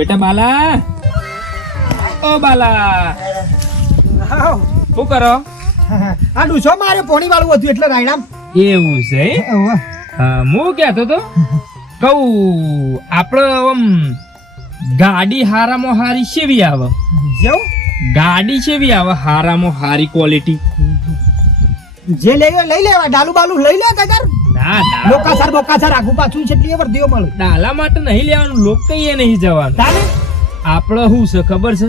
બેટા બાલા, ઓ બાલા, શું કરો? આ ડૂસો મારે પોણી વાળું હતું એટલે રાયણામ એવું છે? હું કહેતો તો કહું આપડે આમ ગાડી હારામાં હારી કેવી આવે? જેવું ગાડી કેવી આવે હારામાં હારી ક્વોલિટી? જે લઈ લેવા ડાલુ બાલુ લઈ લે કદર ના ના, બોકાસર આગુ પાછું છે એટલે વર્ધીઓ મળે. ડાલા માટે નહીં લેવાનું, લોક કઈ નહીં જવાનું. તાને આપડે શું છે ખબર છે?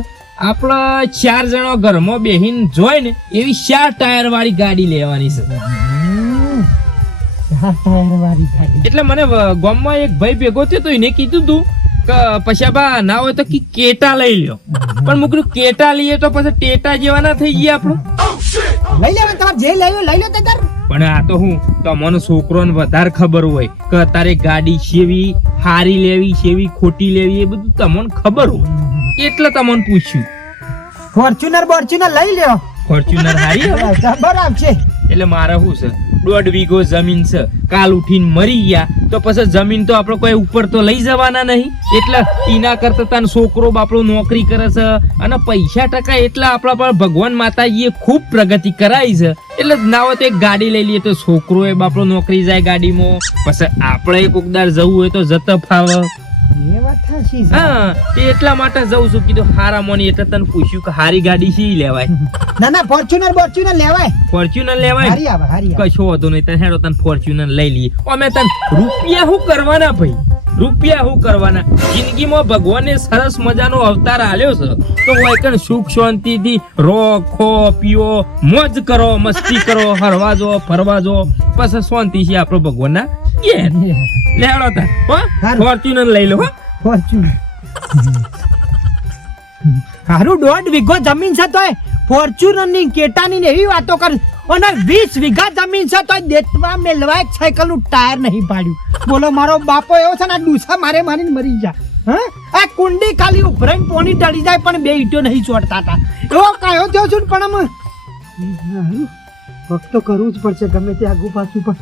આપડે 4 જણા ઘરમાં બેહીન જોઈ ને એવી 4 ટાયર વાળી ગાડી લેવાની છે. એટલે મને ગામમાં એક ભાઈ ભેગો થયો તો એને કીધું તું કે પછી બા ના હોય તો કેટા લઈ લ્યો, પણ મુકરું કેટા લઈએ તો પછી ટેટા જેવા ના થઈ ગયા આપણું. લઈ લેવા તમારે જે લઈ લો કદર. પણ આ તો હું તમને છોકરોને વધારે ખબર હોય કે તારે ગાડી શેવી હારી લેવી શેવી ખોટી લેવી એ બધું તમને ખબર હોય એટલે તમને પૂછ્યું. ફોર્ચ્યુનર લઈ લ્યો. ફોર્ચ્યુનર હારી હવે? બરાબર છે. એટલે મારે શું છે 1.5 વીઘો જમીન છે, કાલ ઉઠીને મરી ગયા તો પછી જમીન તો આપણે કોઈ ઉપર તો લઈ જવાના નહીં, એટલે એના કરતા તાન છોકરો બાપડો નોકરી કરે છે અને પૈસા ટકા એટલે આપણા પર ભગવાન માતાજીએ ખૂબ પ્રગતિ કરાવી છે, એટલે ના હોય તો એક ગાડી લઈ લઈએ તો છોકરો એ બાપડો નોકરી જાય ગાડીમાં, પછી આપણે કોકદાર જવું હોય તો જતા ફાવે. એ વાત સાચી છે. હા, એટલા માટે જઉં છું. કીધું હારા મોની એટલે તને પૂછ્યું કે હારી ગાડી શી લેવાય? ના ફોર્ચ્યુનર લેવાય. ફોર્ચ્યુનર લેવાય? હારી આવે. કશો વાંધો નહીં, તને હેડો તને ફોર્ચ્યુનર લઈ લઈએ. અમે તને રૂપિયા શું કરવાના ભાઈ? રૂપિયા શું કરવાના? જિંદગીમાં ભગવાને સરસ મજાનો અવતાર આલ્યો છે તો હોય કણ સુખ શાંતિથી રો ખો પીઓ મોજ કરો, મસ્તી કરો, હરવા જો ફરવા જો, પછી શાંતિ છે આપણો ભગવાનના લેવડો તા. ફોર્ચ્યુનર લઈ લો. ફોર્ચ્યુનર હારું 1.5 વીઘો જમીન છે તોય ફોર્ચ્યુનર ની કેટાની ને એવી વાતો કર, અને 20 વીઘા જમીન છે તોય દેતવા મેલવા એક સાયકલ નું ટાયર નહીં પાડ્યું. બોલો મારો બાપો એવો છે ને ડૂસા મારે મારીને મરી જા. હા, આ કુંડી ખાલી ઉભરાઈને પોણી ટળી જાય પણ બે ઈટો નહીં ચોટતા હતા. એવો કાયો થયો છું પણ વખત તો કરવું જ પડશે ગમે તે આગુ પાછું પણ.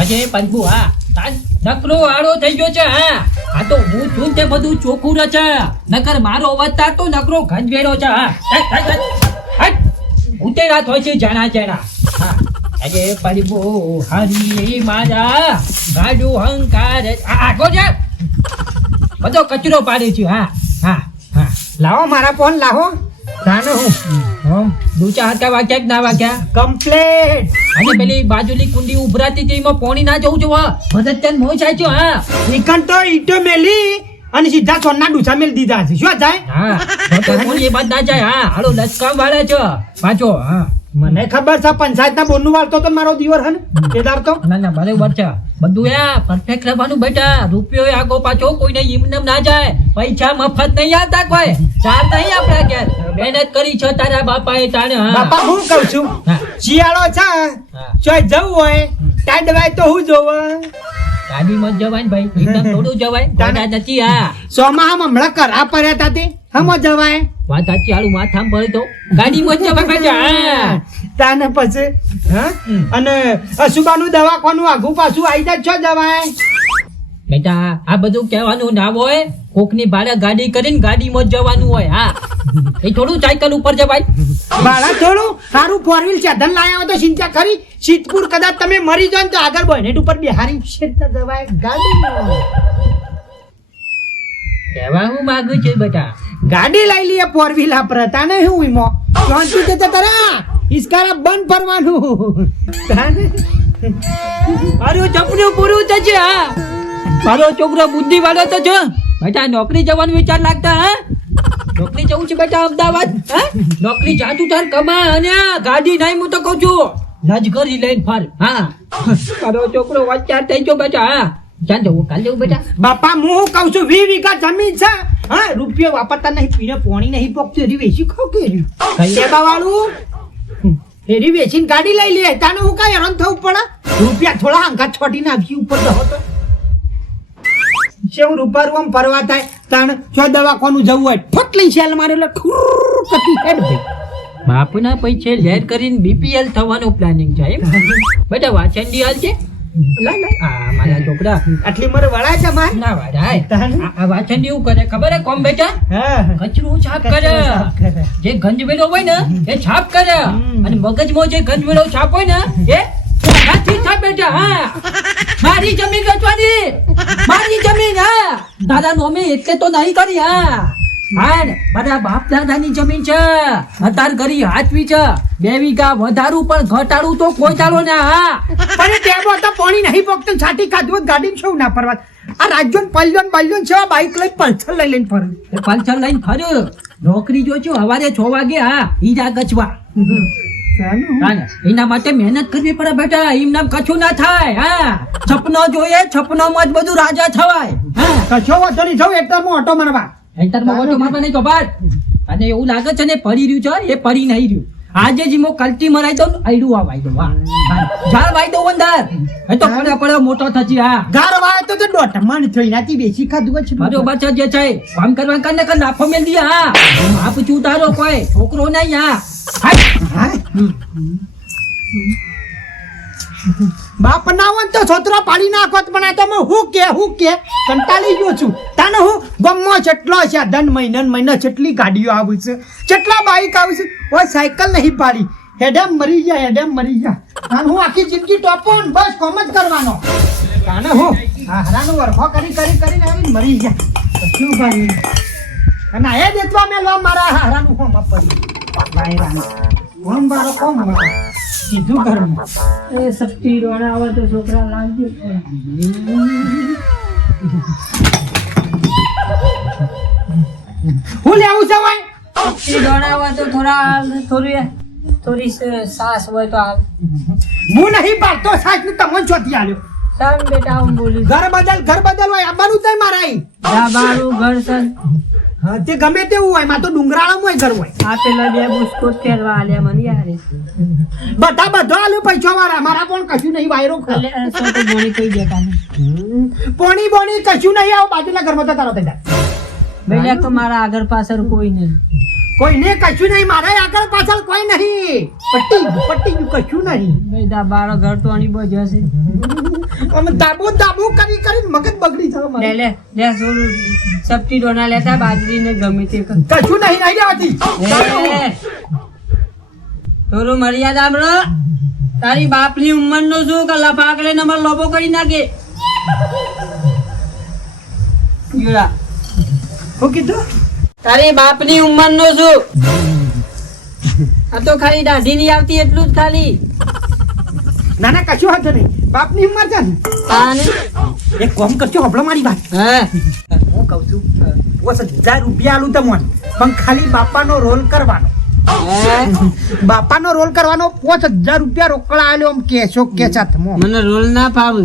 અજય પંકુ, હા નકરો આડો થઈ ગયો છે. હા, આ તો હું છું તે બધું ચોખ્ખું રહે છે, નકર મારો અવાજ તો નકરો ગંજવેરો છે. હા, ઉતે રાત હોય છે જાણા જાણા. હા, અજય પંકુ હરી મારા ગાડુ હંકાર આગો છે, બધો કચરો પાડે છે. હા હા હા, લાવો મારા ફોન લાવો. જાનો હું દૂચા હાથ વાગ્યા કે ના વાગ્યા? કમ્પ્લેટ. અને પેલી બાજુની કુંડી ઉભરાતી હતી એમાં પાણી ના જવું જોવા મદદ ત્યાં મોય જાય છે. હા, નિકન તો ઈટો મેલી અને સીધા સોના ડૂસા મેલ દીધા છે. શું જાય? હા, તો પાણી એ બાદ ના જાય. હા, હાલો લસકામ વાળા છે પાછો. હા, મને ખબર છે પંચાયત ના બોનનું વાળતો તો મારો દિયોર હે ને કેદાર તો. ના બરાબર છે બધું. યા પરફેક્ટ રહેવાનું બેટા. રૂપિયો આગો પાછો કોઈને એમનેમ ના જાય. પૈસા મફત નહીં આવતા, કોઈ ચાર નહીં આપડા ઘેર. મહેનત કરી છે તારા બાપાએ તાણે. બાપા હું કહું છું, શિયાળો છે ચોય જવું હોય ટાડવાય તો હું જોવે ગાડીમાં જ જવાય ને ભાઈ, એકદમ થોડું જવાય. ગાડા નથી. હા, સોમાં હમણાં કરા પડ્યા હતા તે હમો જવાય. વાત સાચી. હાલું માથામાં પડી તો ગાડીમાં જ જવાય બેટા. હા, તાને પછી હા, અને અસુબાનું દવાખાનું આગુ પાછું આવી જાય છો જવાય. બેટા આ બધું કહેવાનું ના હોય. કોકની ભાડે ગાડી કરીને ગાડીમાં જ જવાનું હોય. હા, એ થોડું સાયકલ ઉપર જવાય. ભાડા થોડું સારું 4 વ્હીલ સાધન લાયા હોય તો ચિંતા ખરી. સિદ્ધપુર કદાચ તમે મરી જાવ તો આગળ બોનેટ ઉપર બિહારી શેરતા જવાય ગાડી. કહેવા હું માંગુ છું બેટા, ગાડી લઈ લઈએ 4 વ્હીલ આપરતા ને હું ઈમો શાંતિ તે તરા ઈસ્કારા બંધ ફરવાનું. તાને મારું સપનું પૂરું થશે. હા, મારો છોકરો બુદ્ધિ વાળો તો છે બેટા. નોકરી જવાનું વિચાર લાગતા? હા, નોકરી જવું છે બેટા અમદાવાદ. હા, નોકરી જાતું તાર કમા અને ગાડી નહીં. હું તો કહું છું લજગરી લઈને ફર. હા, મારો છોકરો વચ્ચાર થઈ ગયો બેટા. હા, ચાલ જવું કાલ જવું બેટા. બાપા હું કહું છું 20 વીઘા જમીન છે. હા, રૂપિયો વાપરતા નહીં, પીને પોણી નહીં પોકતું, એરી વેચી ખાવ કે લેબા વાળું એરી વેચીને ગાડી લઈ લે. તાને હું કઈ હેરાન થવું પડે? રૂપિયા થોડા હંકા છોટી નાખી ઉપર જવો તો શું રૂપારું આમ ફરવા થાય. તાણ જો દવાખાનું જવું હોય ફટ લઈ સેલ મારે એટલે ખુર કતી હેડ ભાઈ. બાપના પૈસે લેર કરીને બીપીએલ થવાનું પ્લાનિંગ છે એમ બેટા? વાચંડી હાલ છે આ મારા છોકરા આટલી મરે વળાય છે માર ના વાડાય તાન? આ વાછન એવું કરે ખબર હે કોમ બેટા હા કચરો છાપ કરે કરે. જે ગંજવેલો હોય ને એ છાપ કરે અને મગજમાં જે ગંજવેલો છાપ હોય ને એ પોતાથી છાપ બેટા હા મારી જમીન વેચવાની મારી જમીન હા દાદા નોમે એટલે તો નહીં કરી હા હા ને, મારા બાપ દાદાની જમીન છે અત્યાર કરી હાચવી છે 2 વીઘા વધારું પણ ઘટાડું તો કોઈ ચાલો ને હા પણ ટેબો તો પાણી નહીં પોકતું છાટી કાઢવું હોય, ગાડીમાં શું ના ફરવા આ રાજ્યો પલ્યોન બલ્યોન છે બાઈક લઈ પલ્સર લઈ લઈને ફરું એ પલ્સર લઈને ફર્યો નોકરી જોજો સવારે 6 વાગે હા હીરા ગચવા હા ને, એના માટે મહેનત કરવી પડે બેટા એમ નામ કશું ના થાય હા સપનો જોઈએ સપનામાં જ બધું રાજા થવાય હા કશો વાંધો નહીં જાઉં એકદમ ઓટો મારવા એન્ટરમાં ઓટો મારવા નહીં કબાટ અને એવું લાગે છે ને પડી રહ્યું છે એ પડી નહીં રહ્યું આજે જ મો કલ્ટી મરાઈ દો આઈડું આ વાઈ દો વાહ ઝાડ વાઈ દો અંદર એ તો પડે પડે મોટો થજી હા ગાર વાય તો દોઢ મણ થઈ નાથી બેસી ખાધું છે બરોબર છે જે છે કામ કરવા કને કને નાફો મેલ દી હા આપ ચૂતારો કોઈ છોકરો નહીં હા બાપ ના હોય તો છોતરો પાડી નાખોત પણ આ તો હું કે કંટાળી ગયો છું તાને હું ગમો કેટલો છે દન મહિના કેટલી ગાડીઓ આવી છે કેટલા બાઈક આવી છે ઓય સાયકલ નહીં પાડી હેડેમ મરી જા તાને હું આખી જિંદગી ટોપોન બસ કોમ જ કરવાનો તાને હું હારાનો વરફો કરીને આવીને મરી જા શું ભાઈ અને આ દેતવા મેલવા મારા હારાનું કોમ પડી બાયરાનું કોમ બારો કોમ સીધું ઘરમાં એ સસ્તી રોણા આવે તો છોકરા લાવજો હું લેવું છે ભાઈ સસ્તી રોણા આવે તો થોડી સાસ હોય તો હાલ હું નહીં પાડતો સાચ ને તમને ચોથી આલ્યો સારું બેટા હું બોલું ઘર બદલ હોય આબાનું તઈ મારાઈ ડાબારું ઘર સન હા તે ગમે તેવું હોય માં તો ડુંગરાળામાં હોય ઘર હોય આ પેલા 2 બુસ્કોટ તેલવા આલ્યા મને યાર બધો આલ્યો પૈસા વાળા મારા પણ કશું નહીં વાયરો અલે સો તો બોલી કઈ દેતા પોણી કશું નહીં આવો બાજુના ઘરમાં તો તારો થઈ બેટા તો મારા આગળ પાછળ કોઈ નહીં કોઈને કશું નહીં મારા આગળ પાછળ કોઈ નહીં પટ્ટી ગયું કશું નહીં બેટા બારો ઘર તો આની બજ હશે અમે દાબુ કરી મગજ બગડી થયો લે મારે લે લે સોરું સપટી ડોના લેતા બાજરીને ગમે તે કર કશું નહીં આવતી થોડું મર્યાદા બ્રો તારી બાપની ઉંમરનો શું કે લફાકડે નંબર લોબો કરી નાખે યુરા હું કીધું તારી બાપની ઉંમરનો શું આ તો ખાલી દાઢી નહીં આવતી એટલું જ ખાલી ના કશું હતો નહીં બાપની ઉંમર છે ને તાને એક કામ કરજો હબળો મારી વાત હા હું કહું છું 10,000 રૂપિયા આલું તમને પણ ખાલી બાપાનો રોલ કરવાનો બાપાનો રોલ કરવાનો 5,000 રૂપિયા રોકડા આલ્યો આમ કેશો કે સાથમો મને રોલ ના ફાવે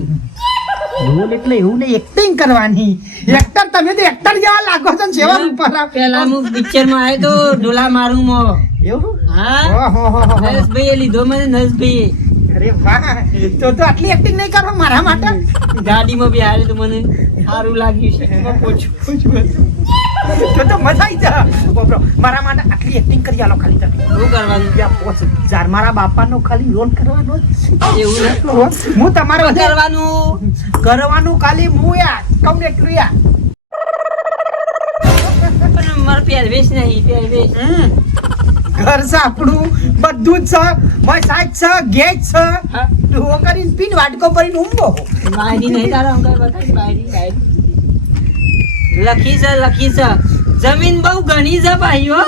રોલ એટલે એવું નહીં એક્ટિંગ કરવાની એક્ટર તમે તો એક્ટર જેવા લાગો છો ને સેવા ઉપર પેલા હું પિક્ચર માં આવ્યો તો ડોલા મારું મો એવું હા ઓહો નરેશભાઈ એ લીધો મને નરેશભાઈ અરે વાહ તો આટલી એક્ટિંગ નહીં કરો મારા માટે ગાડીમાં બી હારે તો મને સારું લાગ્યું છે પૂછું તો મજા આવી જા બોબરો મારા માટે આટલી એક્ટિંગ કરી આલો ખાલી તમે શું કરવાનું રૂપિયા 5,000 મારા બાપાનો ખાલી રોલ કરવાનો જ એવું નથી હું તમારો કરવાનું ખાલી હું યાર કહું ને એટલું યાર પણ મારે પહેરવેશ નહીં પહેરવેશ ઘર છે આપણું બધું જ છે મય સાઈડ છે ગેજ છે ડુઓ કરીને પીન વાટકો ભરીને ઊંઘો બાયરી નહીં તારા અંકલ બતાવી બાયરી લખી છે જમીન બહુ ઘણી છે ભાઈઓ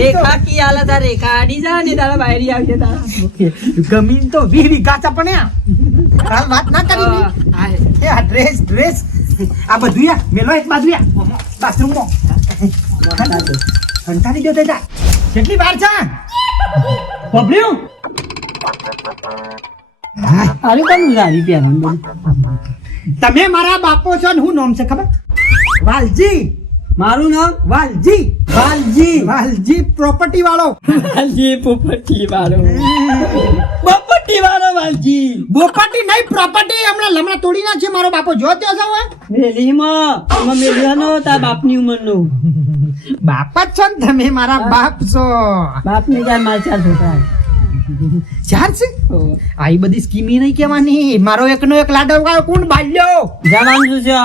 રેખા કી હાલત આ રેખા આડી જા ને તારા બાયરી આવશે તારા ગમીન તો 20 વીઘા છે પણ યાર હાલ વાત ના કરી એ આ ડ્રેસ આ બધું યાર મેલો એક બાજુ યાર બાથરૂમમાં કંટાળી ગયો તેજા કેટલી વાર છે બબલ્યુ અરે કોણ ગાડી પહેરવાનું તમે મારા બાપો છો ને હું નામ છે ખબર વાલજી મારું નામ વાલજી પ્રોપર્ટી વાળો વાલજી પોપટી વાળો બોપટી નહીં પ્રોપર્ટી હમણાં લમણા તોડી નાખી મારો બાપો જો ત્યાં જાવ મેલીમાં મેલિયાનો તાર બાપની ઉંમરનો બાપ જ છો ને તમે મારા બાપ છો બાપને ક્યાં માર ચાર છોકરા ચાર છે આઈ બધી સ્કીમ નહીં કહેવાની મારો એકનો એક લાડો વાળો કોણ બાલ્યો જવાનું શું છે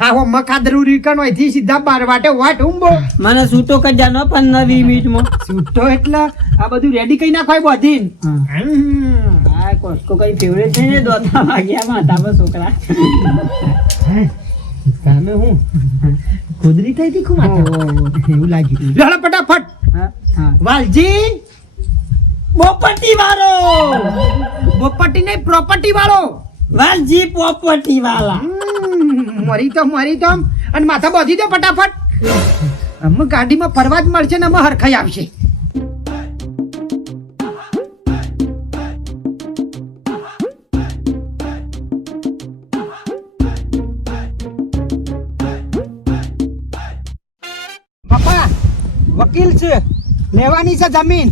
આવો મકાદરું રીકણ હોય થી સીધા બાર વાટે વાટ ઉંબો મને છૂટો કરી જાનો 15-20 મિનિટમાં છૂટો એટલે આ બધું રેડી કરી નાખવાય બધી આ કોસ્કો કઈ ફેવરેટ છે ને દોતા વાગ્યા માથા પર છોકરા કામે હું ખુદરી થઈ હતી ખૂબ એવું લાગ્યું લડો ફટાફટ હા વાલજી પોપટી વાળો બોપટી નહીં પ્રોપર્ટી વાળો વાલજી પોપટી વાળા મરી તો અને માથા બાંધી દો ફટાફટ અમે ગાડીમાં ફરવા જ મળશે ને અમે હરખાઈ આવશે બાપા વકીલ છે લેવાની છે જમીન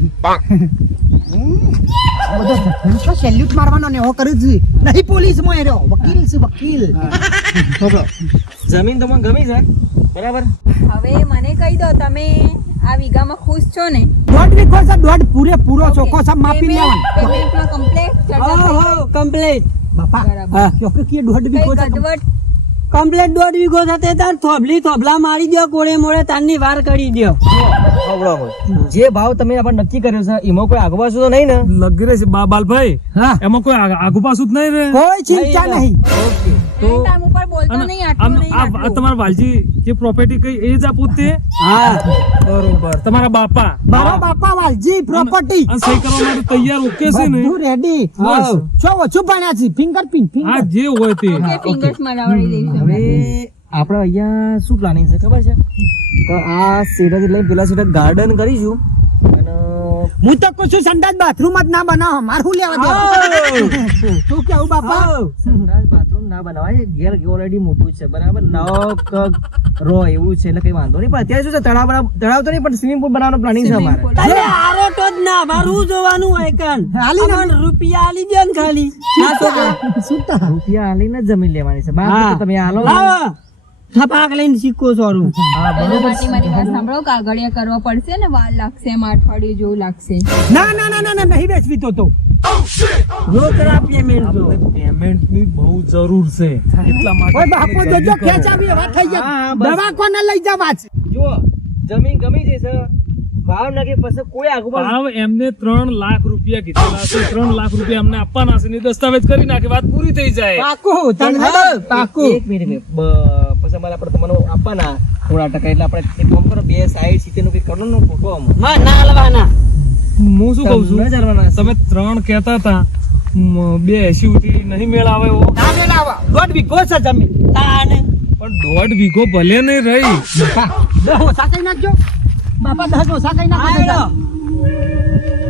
બધો સેલ્યુટ મારવાનો ને એવો કરું છું નહીં પોલીસ માં એરો વકીલ છે વકીલ જમીન તમને ગમી છે બરાબર હવે મને કહી દો તમે આ વીઘામાં ખુશ છો ને દોઢ વીઘો છે દોઢ પૂરેપૂરો ચોખ્ખો છે માપી લેવાનો પેમેન્ટમાં કમ્પ્લીટ ચર્ચા થઈ ગઈ? કમ્પ્લીટ બાપા બરાબર. ચોખ્ખો કે દોઢ કઈ વીઘો છે ગડબડ કમ્પ્લીટ 1.5 વીઘો થતે તાર થોબલા મારી દો કોળે મોળે તારની વાર કરી દો જે ભાવ તમે આપણે નક્કી કર્યો છે એમાં કોઈ આગુ પાછું તો નહીં ને લગી રહે છે બાલભાઈ હા એમાં કોઈ આગુ પાછું જ નહીં રે કોઈ ચિંતા નહીં તો ટાઈમ ઉપર બોલતો અને નહીં આટલું નહીં આ આટલું. તમારા વાલજી જે પ્રોપર્ટી કઈ એ જ આપો તે હા બરોબર તમારા બાપા મારા બાપા વાલજી પ્રોપર્ટી અને સહી કરવા માટે તૈયાર ઓકે છે ને બધું રેડી બસ. છો ઓછું ભણ્યા છે ફિંગરપ્રિન્ટ આ જે હોય તે કે fingers મરાવડી દઈશું હવે આપણે અહીંયા શું પ્લાનિંગ છે ખબર છે તો આ સેટાથી લઈને પેલા સેટા ગાર્ડન કરીશું અને હું તો કુછ સંડાસ બાથરૂમ જ ના બનાવો મારું લેવા દે શું કેવું બાપા સંડાસ બાથરૂમ ના બનાવાય ઘેર ઓલરેડી મોટું છે બરાબર નવ રો એવું છે એટલે કઈ વાંધો નહીં પણ અત્યારે શું છે તળાવ તો નહીં પણ સ્વિમિંગ પૂલ બનાવવાનો પ્લાનિંગ છે અમારે અરે આરો તો જ ના મારું જોવાનું હોય કન હાલી ને. અમન રૂપિયા આલી દો ને ખાલી ના છોકરા રૂપિયા હાલીને જ જમીન લેવાની છે બાકી હા તો તમે હાલો લાવો થપાક લઈને સિક્કો સોરું એના માટે મારી વાત સાંભળો કાગળિયા કરવા પડશે ને વાર લાગશે એમ અઠવાડિયું જેવું લાગશે ના ના ના ના ના નહીં બેસવી તો રોકડા પેમેન્ટ જો પેમેન્ટ ની બહુ જરૂર છે એટલા માટે ઓય બાપો તમે જોજો જલ્દી કરો. ખેંચાવી એવા થઈ હા, ગયા બસ. દવા કોને લઈ જવા છે જો જમીન ગમી જશે ભાવ નાખી પછી કોઈ આગુ પાછું ભાવ એમને 3 લાખ રૂપિયા કીધેલા છે 3 લાખ રૂપિયા અમને આપવાના છે ને દસ્તાવેજ કરી નાખે વાત પૂરી થઈ જાય પાકું તને પાકું એક મિનિટ પછી અમારે આપણે તમને આપવાના થોડા ટકા એટલે આપણે એક કામ કરો 2 સાઈડ સીતે નું કઈ કરો ને ફોટો માં ના લવાના હું શું કઉ છું ના ચાલવાના તમે 3 કહેતા હતા 280 સુધી નહીં મેળ આવે એવો ના મેલાવા દોઢ વીઘો છે જમીન તાને પણ 1.5 વીઘો ભલે નહીં રહી બાપા 10 ઓછા કઈ નાખજો બાપા 10 ઓછા કઈ નાખજો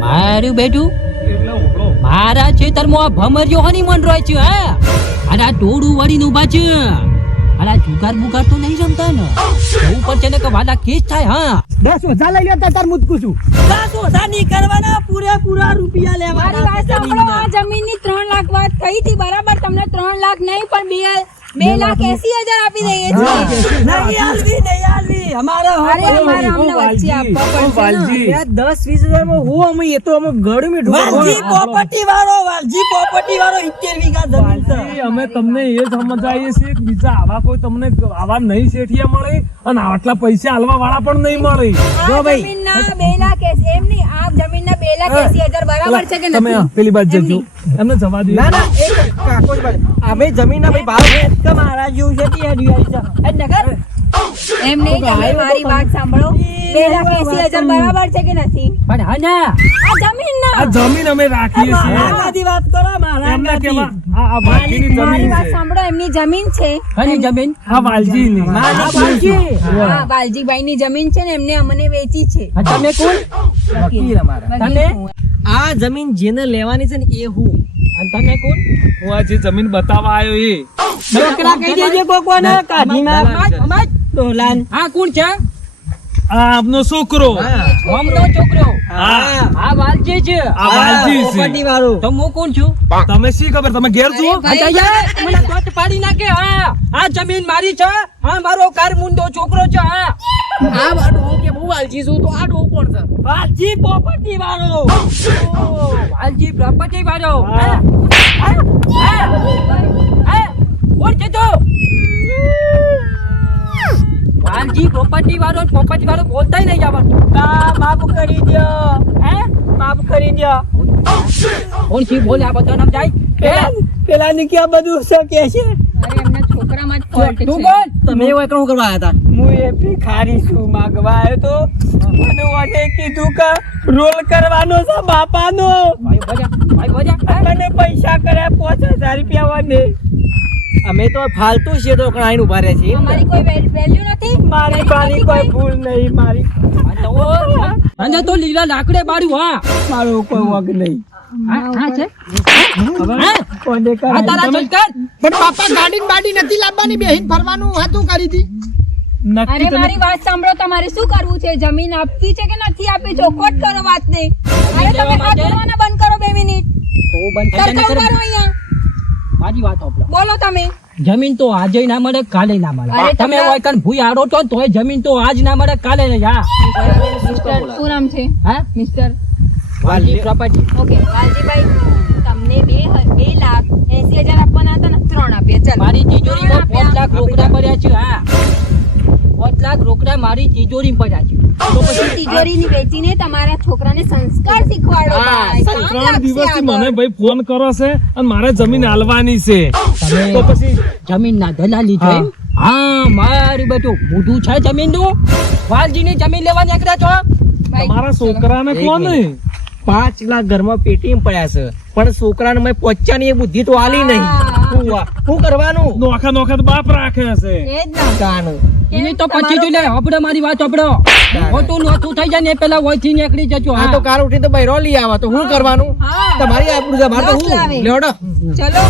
મારું બેટું એટલે ઓળો મારા ખેતરમાં ભમર્યો હની મન રોય છે હા અને આ ટોળું વળીને ઊભા છે અને આ જુગાર બુગાર તો નહીં જમતા ને એવું પણ છે ને કે વાલા કેસ થાય હા 10 ઓછા લઈ લ્યો તો તાર મુદકું છું સાસુ સાની કરવાના પૂરેપૂરા રૂપિયા મારી લેવાના વાત સાંભળો આ જમીનની 3 લાખ વાત કહી હતી બરાબર તમને 3 લાખ નહીં પણ 2,80,000 આપી દઈએ છીએ નહીં આલવી અમારે અરે અમારે અમને વચ્ચે આપવા પડશે ને. વાલજી 10-20 માં હું અમે એ તો અમે ગળું મીઠું વાલજી પ્રોપર્ટી વાળો 70 વીઘા જમીન છે વાલજી, અમે તમને એ સમજાવીએ છીએ કે બીજા આવા કોઈ તમને આવા નહીં શેઠિયા મળે અને આટલા પૈસા હાલવા વાળા પણ નહીં મળે આ જમીનના 2,80,000 એમ નહીં આ જમીનના 2,80,000 બરાબર છે કે તમે નથી પેલી બાજુ જજો એમને જવા દો ના ના એક કાકોજ ભાઈ અમે જમીનના ભાઈ ભાવ કે મારા જેવું છે તે હરિયાળી છે એ નગર એમ નહીં તમે મારી વાત સાંભળો 2,80,000 બરાબર છે કે નથી પણ હા ના આ જમીનના આ જમીન અમે રાખીએ છીએ મારા ગાદી વાત કરો મારા એમને ગાદી કેવા આ વાલજીની મારી જમીન વાત છે સાંભળો એમની જમીન છે હની જમીન આ વાલજીની હા વાલજીભાઈની જમીન છે ને એમને અમને વેચી છે હા, તમે કોણ વકીલ અમારા તમે આ જમીન જેને લેવાની છે ને એ હું અને તમે કોણ હું આ જે જમીન બતાવવા આવ્યો એ છોકરા કહી દેજે કોકોને કાઢી નાખ ડોલાન હા કોણ છે આ આપનો છોકરો ગામનો છોકરો હા આ વાલજી છે આ વાલજી છે પ્રોપર્ટી વાળો તો હું કોણ છું તમે શી ખબર તમે ઘેર જુઓ અચ્છા યાર મને દોત પાડી નાખે હા આ જમીન મારી છે હા મારો કાર મુંડો છોકરો છે હા આ વાડો કે હું વાલજી છું તો આ ડો કોણ છે વાલજી પ્રોપર્ટી વાળો વાલજી પ્રોપર્ટી વાળો હા કોણ છે તો વાલજી પ્રોપર્ટી વાળો બોલતા નહીં આવડતું માફ કરી દો માફ કરી દો કોણ છે બોલે આ બધા નામ જાય પેલા ની ક્યાં બધું છે કે છે અરે એમના છોકરામાં જ fault તું છે. બોલ તમે એવું એકલું કરવા આવ્યા હતા હું એ ભિખારી છું માગવા આવ્યો તો મને ઓને કીધું કે રોલ કરવાનો છે બાપાનો ભાઈ બોજા મને પૈસા કર્યા 5000 રૂપિયા વને અમે તો ફાલતુ છીએ તો આઈને ઉભા રહે છે અમારી કોઈ વેલ્યુ નથી મારી બાની કોઈ ભૂલ નહીં મારી અને તો લીલા લાકડે બાળ્યું હા મારો કોઈ વગ નહીં હા છે કોને આ કરાય તારા સંસ્કાર પણ બાપા ગાડી ને બાડી નથી લાવવાની બેહીન ફરવાનું હતું કરી હતી અરે મારી વાત સાંભળો તમારે શું કરવું છે જમીન આપવી છે કે નથી આપવી ચોખવટ કરો વાતને અરે તમે હાથ ધરવાના બંધ કરો 2 મિનિટ તો બંધ થઈ સરખા જાય ઉભા રહો અહીંયા મારી વાત સાંભળો બોલો તમે જમીન તો આજે ના મળે કાલે ના મળે અરે તમે તમને- હોય કન ભૂઈ આડો તો તોય જમીન તો આજ ના મળે કાલે નહીં હા મિસ્ટર શું નામ છે હા mister Valji property okay Valjibhai તમને 2,80,000 આપવાના હતા ને 3 આપ્યા ચાલો મારી તિજોરીમાં 5 લાખ રોકડા પડ્યા છે હા 5 લાખ રોકડા મારી તિજોરીમાં પડ્યા છે તો પછી તિજોરીની વેચીને તમારા છોકરાને સંસ્કાર શીખવાડો ભાઈ કામ 3 લાગશે દિવસથી મને આગળ. ભાઈ ફોન કરો છે અને મારે જમીન હાલવાની છે તો તમે પછી જમીન ના દલાલી છો એમ? હા મારું બેટું મોઢું છે જમીન નું વાલજીની જમીન લેવા નીકળ્યા છો ભાઈ, તમારા છોકરાને કોણ 5 લાખ ઘરમાં પેટીમાં પડ્યા છે પણ છોકરાને મેં પહોંચ્યાની એ બુદ્ધિ તો આલી નહીં શું કરવાનું નોખા નોખા તો બાપ રાખે છે એ જ ના. કાન એની તો પછી જો લે આપણે મારી વાત આપડો ખોટું નોતું થઈ જાય ને એ પેલા વયથી નીકળી જજો આ તો કાર ઉઠી તો બૈરો લઈ આવા તો હું કરવાનું હા. તમારી આબરૂ છે મારે તો દસ લાવે. હું લેવડો ચલો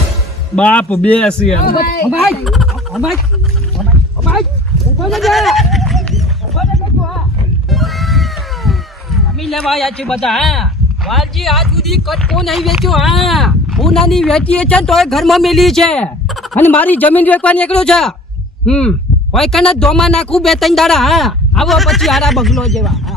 બાપ બે છે એમ. ભાઈ જમીન લેવા આવ્યા છે બધા હા વાલજી આજ સુધી કટકો નહીં વેચ્યો હા હું નાની વેચી છે ને તોય ઘરમાં મેલી છે અને મારી જમીન વેચવા નીકળ્યો છે હોય કને ધોમાં નાખું 2-3 દાડા હા આવો પછી હારા બગલો જેવા હા